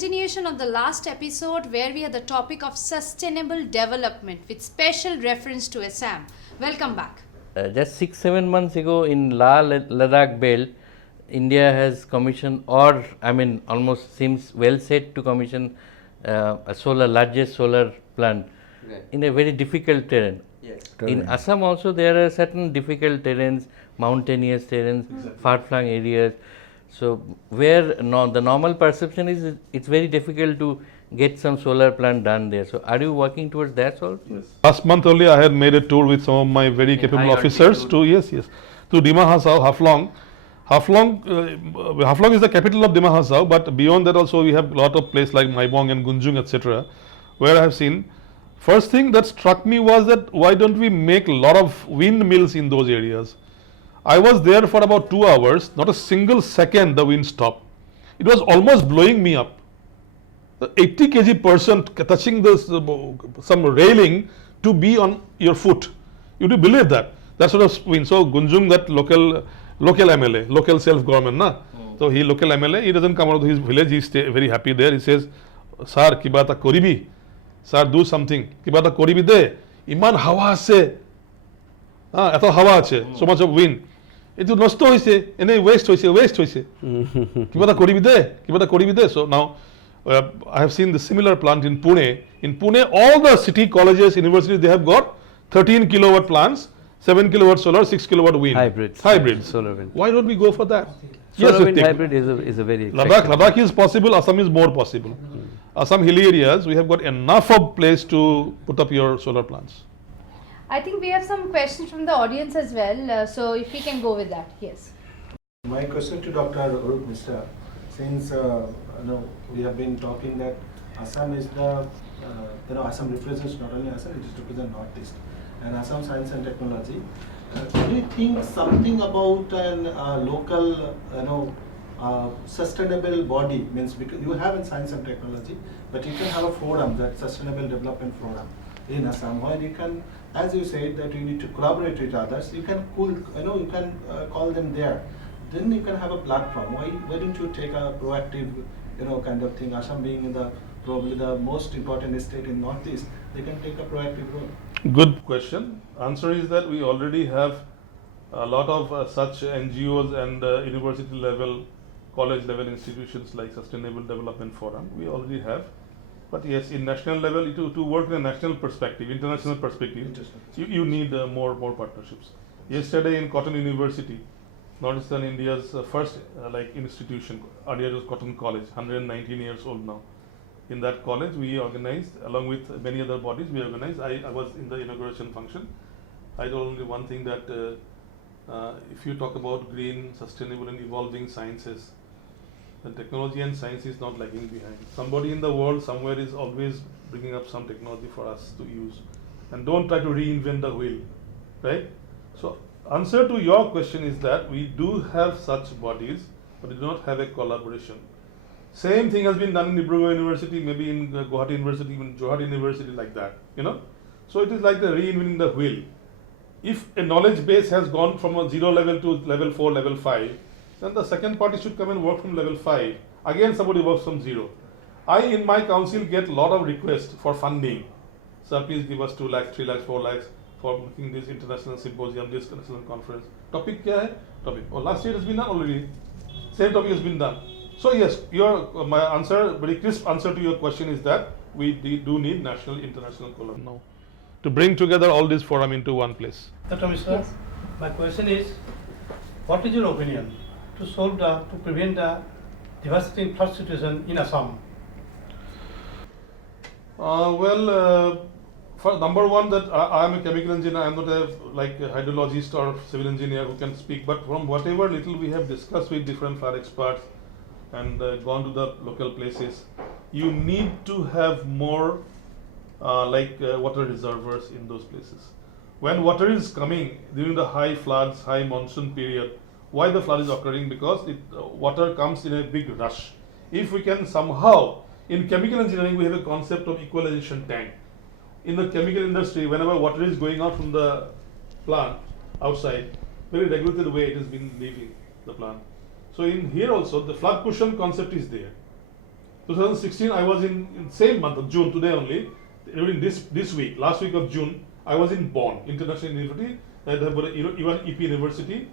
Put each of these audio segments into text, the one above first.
continuation of the last episode where we had the topic of sustainable development with special reference to Assam. Welcome back. Just 6-7 months ago in Ladakh belt, India has commissioned, or almost seems well set to commission a largest solar plant in a very difficult terrain. Yes. In Assam also there are certain difficult terrains, mountainous terrains, far-flung areas. So where the normal perception is it's very difficult to get some solar plant done there. So are you working towards that also? Yes. Last month only I had made a tour with some of my very capable officers to Dima Hasao, Haflong. Haflong is the capital of Dima Hasao, but beyond that also we have a lot of places like Maibong and Gunjung, etc., where I have seen. First thing that struck me was that why don't we make a lot of windmills in those areas? I was there for about 2 hours, not a single second the wind stopped. It was almost blowing me up. The 80 kg person touching this some railing to be on your foot. You do believe that? That sort of wind. So Gunjung, that local MLA, local self-government, na? So he local MLA, he doesn't come out of his village, he stay very happy there. He says, "Sir, ki bata koribi? Sir, do something. Ki bata koribi de? Iman hawa ase. Eto hawa ache, so much of wind. Itu nosto hoise, ene waste hoise. Ki bata koribi de? So now, I have seen the similar plant in Pune. In Pune, all the city colleges, universities, they have got 13 kilowatt plants, 7 kilowatt solar, 6 kilowatt wind. Hybrids. Solar wind. Why don't we go for that? Solar wind hybrid is a very Ladakh is possible, Assam is more possible. Assam hilly areas, we have got enough of place to put up your solar plants. I think we have some questions from the audience as well. So if we can go with that. Yes. My question to Dr. Arup Mishra, since we have been talking that Assam is the, Assam represents not only Assam, it represents Northeast and Assam Science and Technology. Do you think something about a local, sustainable body, means because you have in Science and Technology, but you can have a forum, that Sustainable Development Forum in Assam, where you can, as you said, that you need to collaborate with others. You can call them there. Then you can have a platform. Why don't you take a proactive, kind of thing? Assam being in probably the most important state in Northeast, they can take a proactive role. Good question. Answer is that we already have a lot of such NGOs and university level, college level institutions like Sustainable Development Forum. We already have. But yes, in national level, to work in a national perspective, international perspective, you need more partnerships. Yesterday in Cotton University, Northeastern India's first institution, earlier it was Cotton College, 119 years old now. In that college, we organized, along with many other bodies, I was in the inauguration function. I told only one thing, that if you talk about green, sustainable and evolving sciences, then technology and science is not lagging behind. Somebody in the world somewhere is always bringing up some technology for us to use. And don't try to reinvent the wheel, right? So answer to your question is that we do have such bodies, but we do not have a collaboration. Same thing has been done in Dibrugarh University, maybe in Guwahati University, even Johar University, like that, So it is like the reinventing the wheel. If a knowledge base has gone from a 0 level to level 4, level 5, then the second party should come and work from level 5. Again, somebody works from 0. I, in my council, get a lot of requests for funding. Sir, please give us 2 lakhs, 3 lakhs, 4 lakhs for making this international symposium, this national conference. Topic kya hai? Topic. Oh, last year it has been done already. Same topic has been done. So yes, my answer, very crisp answer to your question is that we do need national, international collaboration now to bring together all this forum into one place. Dr. Mishra, my question is, what is your opinion to prevent the devastating flood situation in Assam? For number one, that I am a chemical engineer. I am not a hydrologist or civil engineer who can speak. But from whatever little we have discussed with different flood experts and gone to the local places, you need to have more water reservoirs in those places. When water is coming during the high floods, high monsoon period, why the flood is occurring? Because water comes in a big rush. If we can somehow, in chemical engineering, we have a concept of equalization tank. In the chemical industry, whenever water is going out from the plant outside, very regulated way it has been leaving the plant. So in here also, the flood cushion concept is there. 2016, I was in same month of June, today only, during this week, last week of June, I was in Bonn, International University, even EP University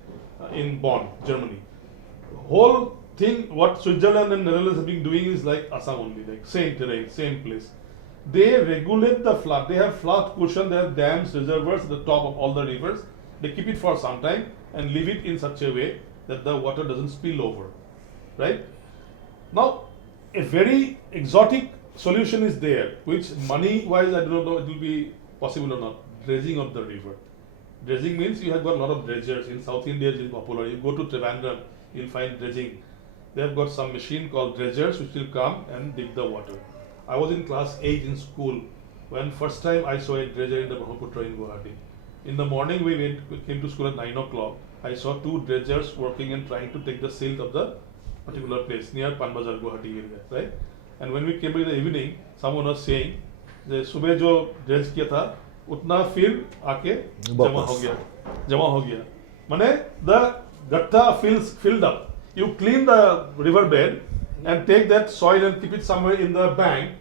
in Bonn, Germany. Whole thing, what Switzerland and Netherlands have been doing is like Assam only, like same terrain, same place. They regulate the flood. They have flood cushion, they have dams, reservoirs at the top of all the rivers. They keep it for some time and leave it in such a way that the water doesn't spill over, right? Now, a very exotic solution is there, which money-wise, I don't know it will be possible or not. Dredging of the river. Dredging means you have got a lot of dredgers. In South India, it is popular. You go to Trivandrum, you'll find dredging. They have got some machine called dredgers which will come and dig the water. I was in class 8 in school when first time I saw a dredger in the Brahmaputra in Guwahati. In the morning we came to school at 9 o'clock. I saw 2 dredgers working and trying to take the silt of the particular place near Panbazar, Guwahati area, right? And when we came in the evening, someone was saying, "The सुबह जो dredge किया था, उतना फिर आके जमा हो गया." माने the gatta filled up. You clean the riverbed and take that soil and keep it somewhere in the bank.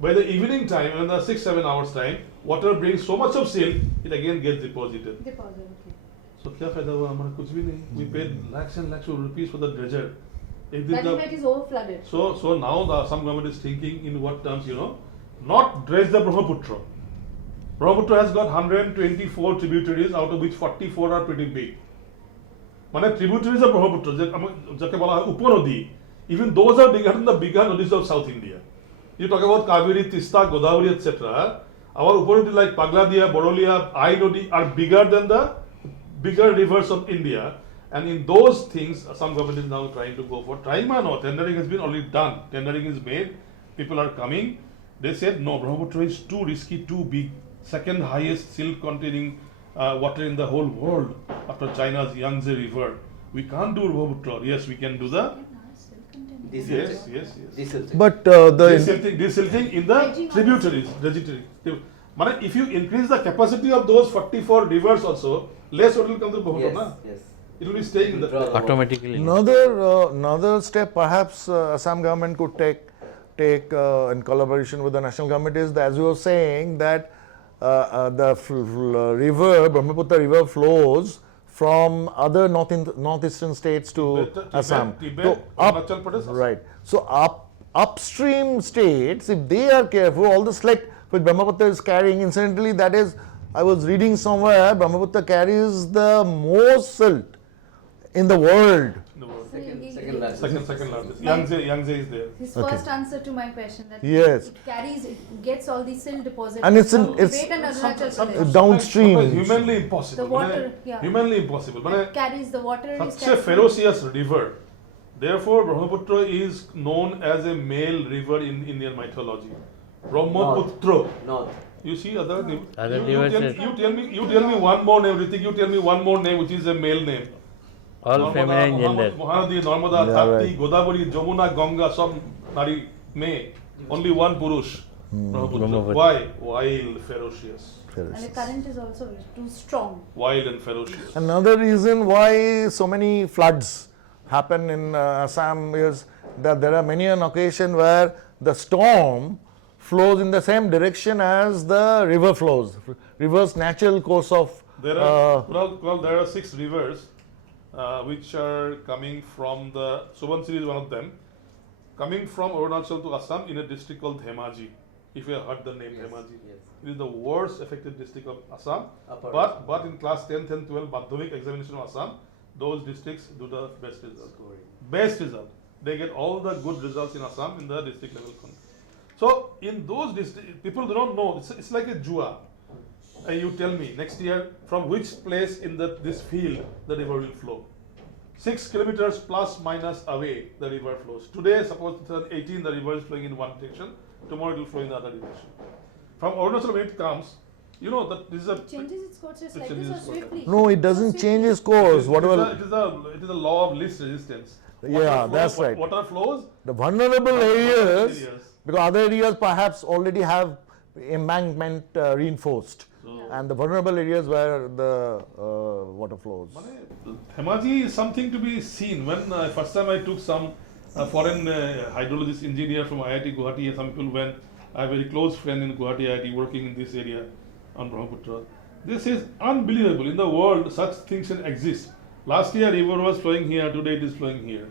By the evening time, in the 6-7 hours time, water brings so much of silt, it again gets deposited. So क्या फायदा हुआ हमारा कुछ भी नहीं. We paid lakhs and lakhs of rupees for the dredger. That effect is over flooded. So now the Assam government is thinking in what terms, not dredge the Brahmaputra. Brahmaputra has got 124 tributaries, out of which 44 are pretty big. মানে tributaries of Brahmaputra, যাকে বলা হয় উপনদী, even those are bigger than the bigger nodis of South India. You talk about Kaveri, Tista, Godavari, etc. Our upanodi like Pagladia, Borolia, Ai Nodi are bigger than the bigger rivers of India. And in those things, some government is now trying to go for. Trying or no, tendering has been already done. Tendering is made. People are coming. They said, no, Brahmaputra is too risky, too big. Second highest silt containing water in the whole world after China's Yangtze River. We can't do Brahmaputra. Yes, we can do the. Yes. But desilting in the tributaries. If you increase the capacity of those 44 rivers also, less water will come to Brahmaputra. Yes. It will be staying in the Automatically. another step perhaps Assam government could take in collaboration with the national government is that, as you were saying, that the river, Brahmaputra river flows from other northeastern states to Assam. Tibet, Arunachal Pradesh, Assam. Right. So upstream states, if they are careful, all the slate which Brahmaputra is carrying, incidentally, that is, I was reading somewhere, Brahmaputra carries the most silt in the world. Second largest. Second largest. Yangtze is there. His Okay. first answer to my question that Yes. it gets all the silt deposits And it's from it's Tibet and Arunachal Some- Pradesh. downstream. Sometimes humanly impossible. The water, yeah. Humanly impossible. It carries the water. is Such a carried- ferocious river. Therefore, Brahmaputra is known as a male river in Indian mythology. Brahmaputra. North. You see other name. Other You rivers tell me one more name, Ritik. You tell me one more name which is a male name. All feminine gender. Mahanadi, Narmada, Yeah, Tapti, right. Godavari, Jamuna, Ganga, some Nari, May. Only one Purush. Brahmaputra. Brahmaputra. Why? Wild, ferocious. And the current is also too strong. Wild and ferocious. Another reason why so many floods happen in Assam is that there are many an occasion where the storm flows in the same direction as the river flows. River's natural course of There are there are 6 rivers which are coming from the Subansiri is one of them, coming from Arunachal to Assam in a district called Dhemaji. If you have heard the name Dhemaji, Yes. it is the worst affected district of Assam. Upper But in class 10th and 12th Madhyamik examination of Assam, those districts do the best result. Best result. They get all the good results in Assam in the district level. So in those districts, people do not know. It's like a jua. You tell me next year from which place in this field the river will flow. 6 kilometers plus minus away the river flows. Today, suppose 2018, the river is flowing in one direction. Tomorrow it will flow in the other direction. From Arunachal when it comes, you know that this is a. It changes its course just It like this changes or its course. swiftly? no, it doesn't change its course. Whatever. It is a law of least resistance. Yeah, that's right. Water flows. The vulnerable areas, areas. because other areas perhaps already have embankment reinforced, and the vulnerable areas where the water flows. Dhemaji is something to be seen. When first time I took some a foreign hydrologist engineer from IIT Guwahati, and some people went. I have a very close friend in Guwahati IIT working in this area on Brahmaputra. This is unbelievable. In the world, such things can exist. Last year, river was flowing here. Today, it is flowing here.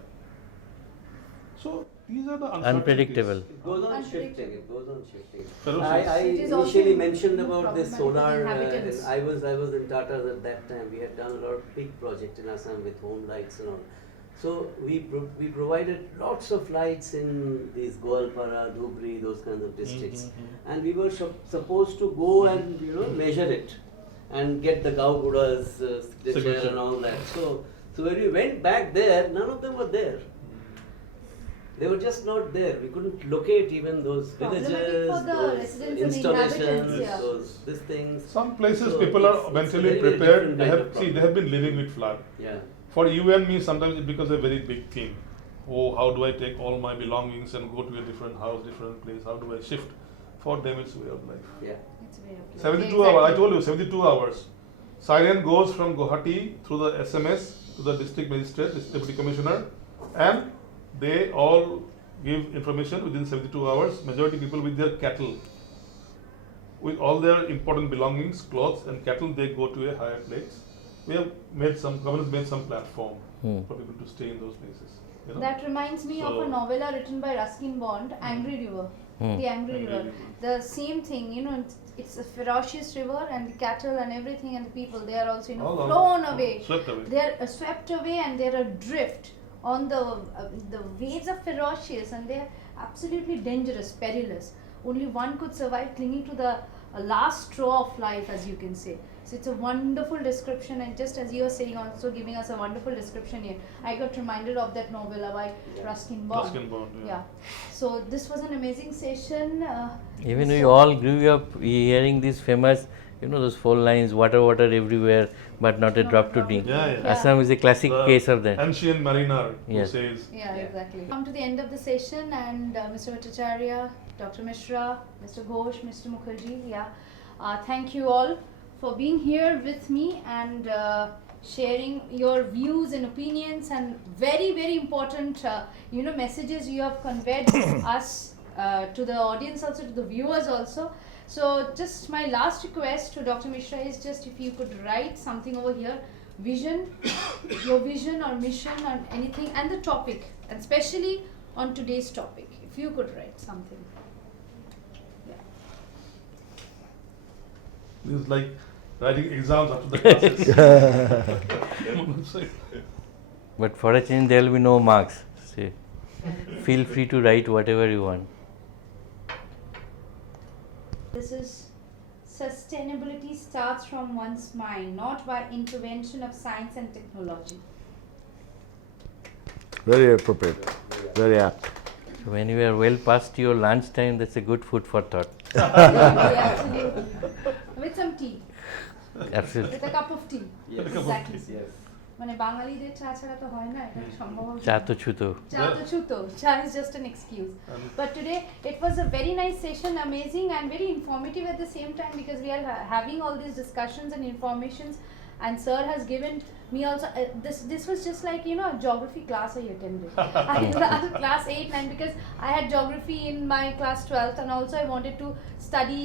So these are the Unpredictable. It goes on shifting. It goes on shifting. Ferocious. I It is also initially mentioned about this problematic solar. for the inhabitants. I was in Tata at that time. We had done a lot of big project in Assam with home lights and all. So we provided lots of lights in these Goalpara, Dhubri, those kinds of districts, and we were supposed to go and measure it and get the Gau Buddha's signature and all that. So when we went back there, none of them were there. They were just not there. We couldn't locate even those Problematic villages, for the those residents and the installations, inhabitants, yeah. these things. Some places So people are it's mentally very, very prepared. different They kind have of see they problem. have been living with flood. Yeah. For you and me, sometimes it becomes a very big thing. Oh, how do I take all my belongings and go to a different house, different place? How do I shift? For them, it's way of life. Yeah. It's a way of life. 72 Yeah, hours. I exactly. told you, 72 hours. Siren goes from Guwahati through the SMS to the district magistrate, deputy commissioner, and they all give information within 72 hours. Majority people with their cattle, with all their important belongings, clothes and cattle, they go to a higher place. We have made government made some platform for people to stay in those places. You know? That reminds me of a So- novella written by Ruskin Bond, Angry River. The Angry Angry River. River. The same thing, it's a ferocious river, and the cattle and everything and the people, they are also, All flown away. Swept away. They are swept away and they are adrift on the waves are ferocious and they are absolutely dangerous, perilous. Only one could survive clinging to the last straw of life, as you can say. So it's a wonderful description, and just as you are saying, also giving us a wonderful description here, I got reminded of that novella by Ruskin Bond. Ruskin Bond, yeah. Yeah. So this was an amazing session. Even we all grew up hearing these famous, those 4 lines, water, water everywhere, but not a drop to drink. Yeah, yeah. Yeah. Assam is a classic The case of that. Ancient mariner who Yes. says, Yeah, exactly. Come to the end of the session, and Mr. Bhattacharya, Dr. Mishra, Mr. Ghosh, Mr. Mukherjee, thank you all for being here with me and sharing your views and opinions and very, very important, messages you have conveyed us to the audience also, to the viewers also. So just my last request to Dr. Mishra is just if you could write something over here, your vision or mission or anything, and the topic, and especially on today's topic, if you could write something. this is like writing exams after the classes. But for a change, there will be no marks. See, feel free to write whatever you want. This is sustainability starts from one's mind, not by intervention of science and technology. Very appropriate, very apt. So when you are well past your lunch time, that's a good food for thought. Absolutely. With some tea, Absolutely. with a cup of tea. Yes. Exactly. Yes. মানে বাঙালিদের চা ছাড়া তো হয় না, এটা সম্ভব চা তো ছুতো। চা তো ছুতো, চা is just an excuse. But today it was a very nice session, amazing and very informative at the same time, because we are having all these discussions and informations, and sir has given me also this was just like a geography class I attended. I had class 8, 9 because I had geography in my class 12th, and also I wanted to study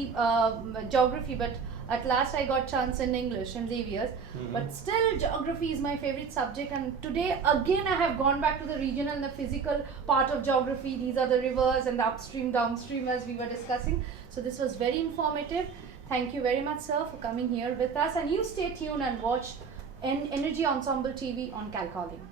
geography, but at last I got chance in English and Xavier's, but still geography is my favorite subject, and today again I have gone back to the regional and the physical part of geography. These are the rivers and the upstream, downstream, as we were discussing. So this was very informative. Thank you very much, sir, for coming here with us, and you stay tuned and watch Energy Ensemble TV on Calcalling.